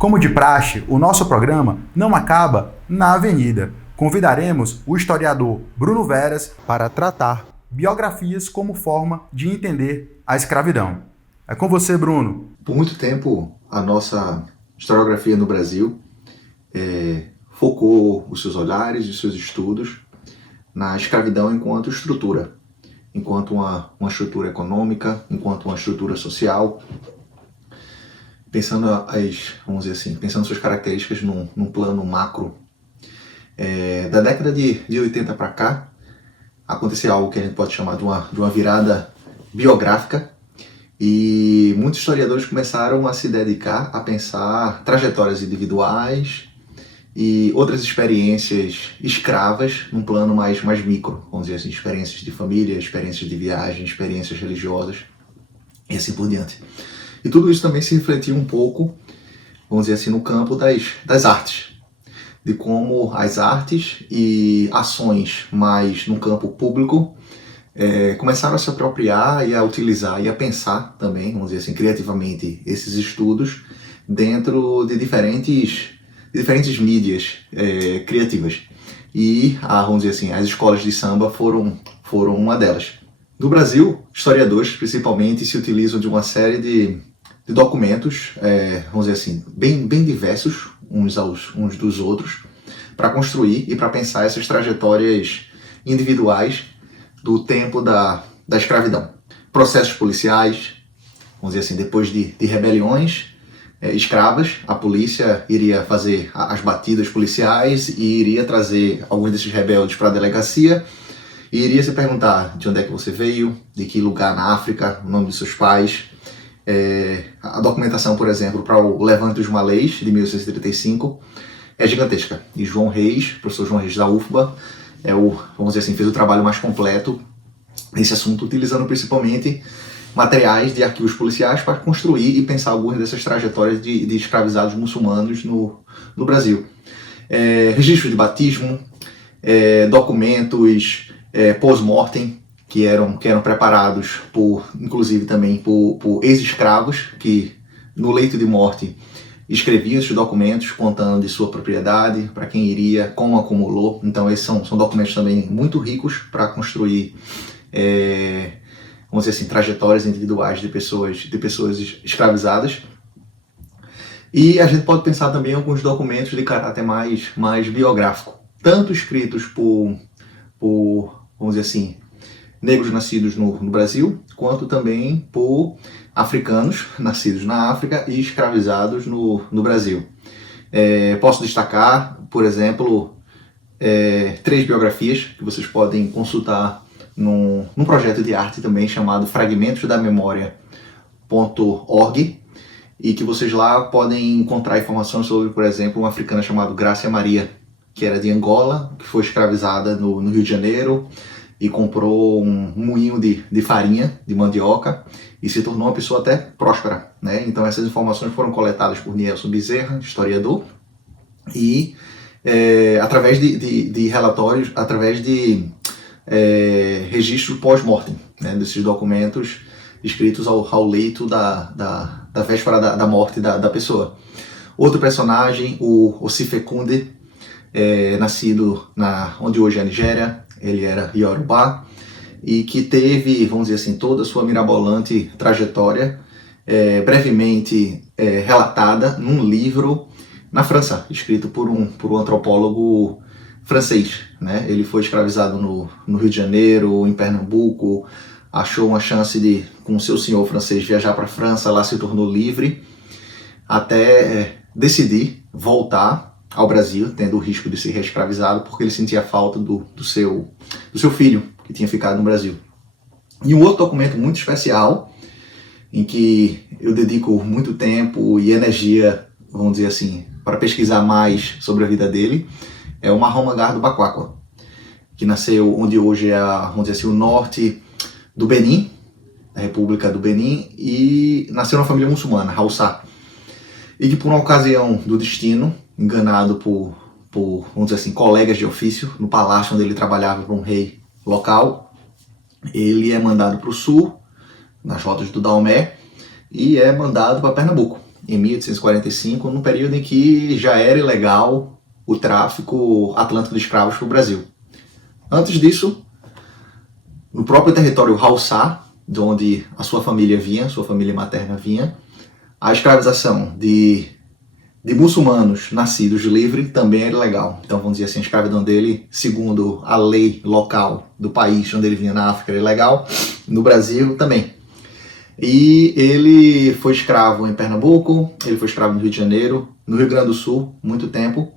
Como de praxe, o nosso programa não acaba na avenida. Convidaremos o historiador Bruno Veras para tratar biografias como forma de entender a escravidão. É com você, Bruno. Por muito tempo, a nossa historiografia no Brasil focou os seus olhares e seus estudos na escravidão enquanto estrutura, enquanto uma estrutura econômica, enquanto uma estrutura social, pensando pensando suas características num plano macro. Da década de 80 para cá, aconteceu algo que a gente pode chamar de uma virada biográfica, e muitos historiadores começaram a se dedicar a pensar trajetórias individuais e outras experiências escravas num plano mais micro, vamos dizer assim, experiências de família, experiências de viagem, experiências religiosas e assim por diante. E tudo isso também se refletiu um pouco, vamos dizer assim, no campo das artes, de como as artes e ações mais no campo público começaram a se apropriar e a utilizar e a pensar também, vamos dizer assim, criativamente, esses estudos dentro de diferentes mídias criativas. E, vamos dizer assim, as escolas de samba foram uma delas. No Brasil, historiadores, principalmente, se utilizam de uma série de documentos, vamos dizer assim, bem diversos uns dos outros, para construir e para pensar essas trajetórias individuais do tempo da escravidão. Processos policiais, vamos dizer assim, depois de rebeliões escravas, a polícia iria fazer as batidas policiais e iria trazer alguns desses rebeldes para a delegacia e iria se perguntar de onde é que você veio, de que lugar na África, o nome dos seus pais. A documentação, por exemplo, para o Levante dos Malês, de 1835, é gigantesca. E João Reis, professor João Reis da UFBA, vamos dizer assim, fez o trabalho mais completo nesse assunto, utilizando principalmente materiais de arquivos policiais para construir e pensar algumas dessas trajetórias de escravizados muçulmanos no Brasil. Registros de batismo, documentos pós-mortem, que eram preparados inclusive também por ex-escravos que no leito de morte escreviam esses documentos contando de sua propriedade, para quem iria, como acumulou. Então esses são documentos também muito ricos para construir, vamos dizer assim, trajetórias individuais de pessoas escravizadas. E a gente pode pensar também em alguns documentos de caráter mais biográfico, tanto escritos por vamos dizer assim, negros nascidos no Brasil, quanto também por africanos nascidos na África e escravizados no Brasil. Posso destacar, por exemplo, 3 biografias que vocês podem consultar num projeto de arte também chamado fragmentosdamemória.org, e que vocês lá podem encontrar informações sobre, por exemplo, uma africana chamada Grácia Maria, que era de Angola, que foi escravizada no Rio de Janeiro e comprou um moinho de farinha, de mandioca, e se tornou uma pessoa até próspera, né? Então essas informações foram coletadas por Nielson Bezerra, historiador, e através de relatórios, através de registros pós-mortem, né? Desses documentos escritos ao leito da véspera da morte da pessoa. Outro personagem, o Osifekunde, nascido onde hoje é a Nigéria. Ele era Yorubá e que teve, vamos dizer assim, toda a sua mirabolante trajetória brevemente relatada num livro na França, escrito por um antropólogo francês, né? Ele foi escravizado no Rio de Janeiro, em Pernambuco, achou uma chance de, com seu senhor francês, viajar para a França, lá se tornou livre, até decidir voltar ao Brasil, tendo o risco de ser reescravizado, porque ele sentia falta do seu filho, que tinha ficado no Brasil. E um outro documento muito especial, em que eu dedico muito tempo e energia, vamos dizer assim, para pesquisar mais sobre a vida dele, é o Marrom Magar do Baquaqua, que nasceu onde hoje é, vamos dizer assim, o norte do Benin, da República do Benin, e nasceu numa família muçulmana, Haussá, e que por uma ocasião do destino, enganado por, vamos dizer assim, colegas de ofício, no palácio onde ele trabalhava para um rei local, ele é mandado para o sul, nas rotas do Daomé, e é mandado para Pernambuco. em 1845, num período em que já era ilegal o tráfico atlântico de escravos para o Brasil. Antes disso, no próprio território Haussá, de onde a sua família vinha, sua família materna vinha, a escravização de muçulmanos nascidos livres também era ilegal. Então, vamos dizer assim, a escravidão dele, segundo a lei local do país onde ele vinha na África, era ilegal, no Brasil também. E ele foi escravo em Pernambuco, ele foi escravo no Rio de Janeiro, no Rio Grande do Sul, muito tempo,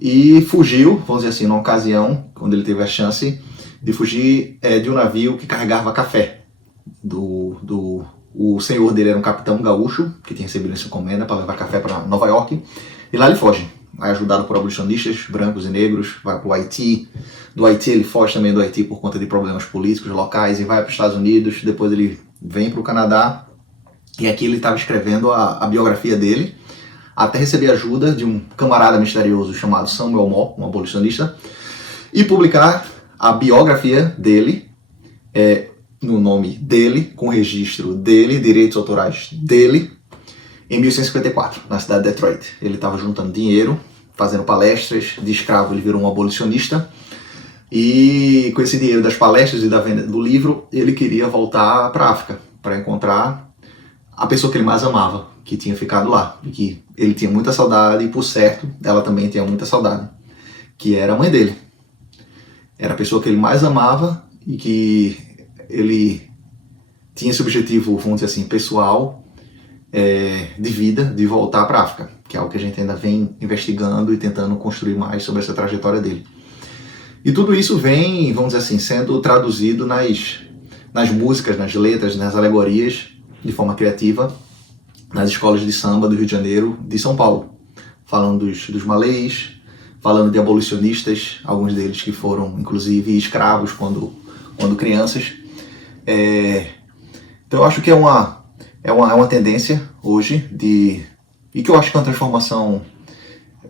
e fugiu, vamos dizer assim, numa ocasião, quando ele teve a chance de fugir de um navio que carregava café. O senhor dele era um capitão gaúcho, que tinha recebido essa encomenda para levar café para Nova York, e lá ele foge. É ajudado por abolicionistas, brancos e negros, vai para o Haiti. Do Haiti ele foge também do Haiti por conta de problemas políticos locais e vai para os Estados Unidos. Depois ele vem para o Canadá e aqui ele estava escrevendo a biografia dele, até receber ajuda de um camarada misterioso chamado Samuel Moore, um abolicionista, e publicar a biografia dele, no nome dele, com registro dele, direitos autorais dele, em 1854, na cidade de Detroit. Ele estava juntando dinheiro, fazendo palestras, de escravo ele virou um abolicionista, e com esse dinheiro das palestras e da venda do livro, ele queria voltar para a África, para encontrar a pessoa que ele mais amava, que tinha ficado lá, e que ele tinha muita saudade, e por certo, ela também tinha muita saudade, que era a mãe dele. Era a pessoa que ele mais amava e que ele tinha esse objetivo, vamos dizer assim, pessoal, de vida, de voltar para a África, que é algo que a gente ainda vem investigando e tentando construir mais sobre essa trajetória dele. E tudo isso vem, vamos dizer assim, sendo traduzido nas músicas, nas letras, nas alegorias, de forma criativa, nas escolas de samba do Rio de Janeiro, de São Paulo, falando dos malês, falando de abolicionistas, alguns deles que foram, inclusive, escravos quando crianças. Então eu acho que é uma tendência hoje e que eu acho que é uma transformação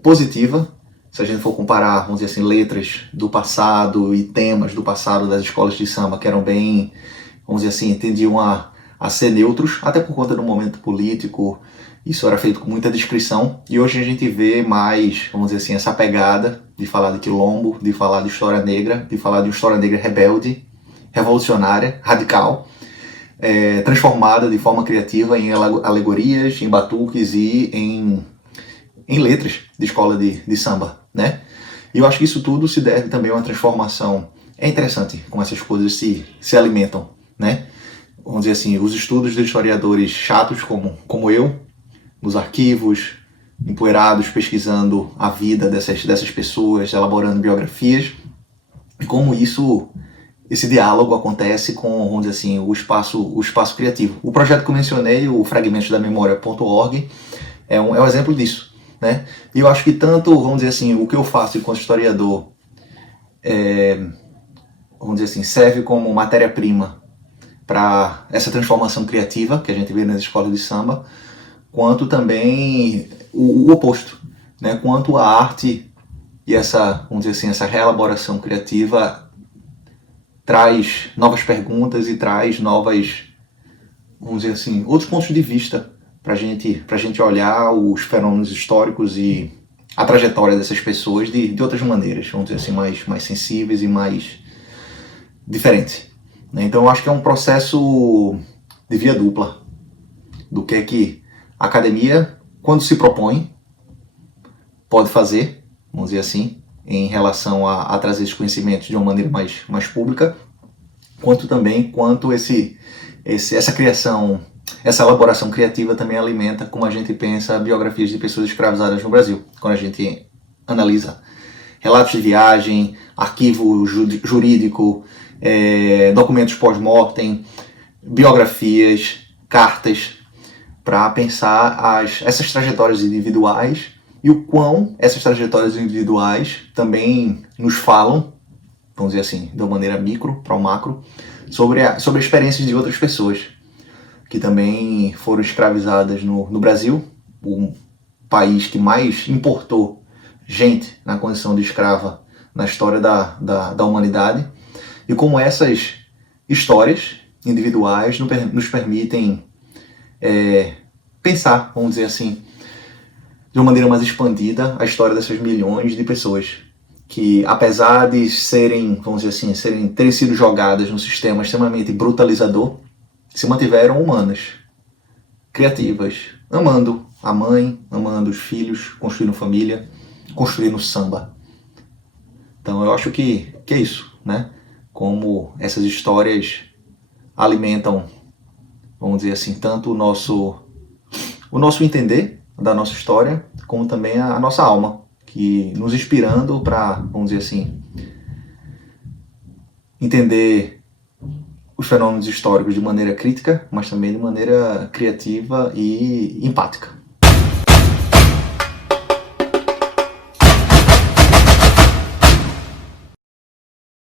positiva, se a gente for comparar, vamos dizer assim, letras do passado e temas do passado das escolas de samba que eram bem, vamos dizer assim, tendiam a ser neutros, até por conta do momento político, isso era feito com muita descrição, e hoje a gente vê mais, vamos dizer assim, essa pegada de falar de quilombo, de falar de história negra, de falar de uma história negra rebelde, revolucionária, radical, transformada de forma criativa em alegorias, em batuques e em letras de escola de samba, né? E eu acho que isso tudo se deve também a uma transformação. É interessante como essas coisas se alimentam, né? Vamos dizer assim, os estudos de historiadores chatos como eu, nos arquivos, empoeirados, pesquisando a vida dessas pessoas, elaborando biografias, e como esse diálogo acontece com, vamos dizer assim, o espaço criativo. O projeto que eu mencionei, o fragmentosdamemoria.org, é um exemplo disso, né? E eu acho que tanto, vamos dizer assim, o que eu faço enquanto historiador, vamos dizer assim, serve como matéria-prima para essa transformação criativa que a gente vê nas escolas de samba, quanto também o oposto, né? Quanto a arte e essa, vamos dizer assim, essa reelaboração criativa traz novas perguntas e traz novas, vamos dizer assim, outros pontos de vista para a gente olhar os fenômenos históricos e a trajetória dessas pessoas de outras maneiras, vamos dizer assim, mais sensíveis e mais diferentes. Então eu acho que é um processo de via dupla do que a academia, quando se propõe, pode fazer, vamos dizer assim, em relação a trazer esses conhecimentos de uma maneira mais pública, quanto essa criação, essa elaboração criativa também alimenta como a gente pensa biografias de pessoas escravizadas no Brasil, quando a gente analisa relatos de viagem, arquivo jurídico, documentos pós-mortem, biografias, cartas, para pensar essas trajetórias individuais e o quão essas trajetórias individuais também nos falam, vamos dizer assim, de uma maneira micro para o macro, sobre experiências de outras pessoas que também foram escravizadas no Brasil, o país que mais importou gente na condição de escrava na história da humanidade, e como essas histórias individuais nos permitem pensar, vamos dizer assim, de uma maneira mais expandida a história dessas milhões de pessoas que, apesar de serem, vamos dizer assim, terem sido jogadas num sistema extremamente brutalizador, se mantiveram humanas, criativas, amando a mãe, amando os filhos, construindo família, construindo samba. Então eu acho que é isso, né? Como essas histórias alimentam, vamos dizer assim, tanto o nosso entender da nossa história, como também a nossa alma, que nos inspirando para, vamos dizer assim, entender os fenômenos históricos de maneira crítica, mas também de maneira criativa e empática.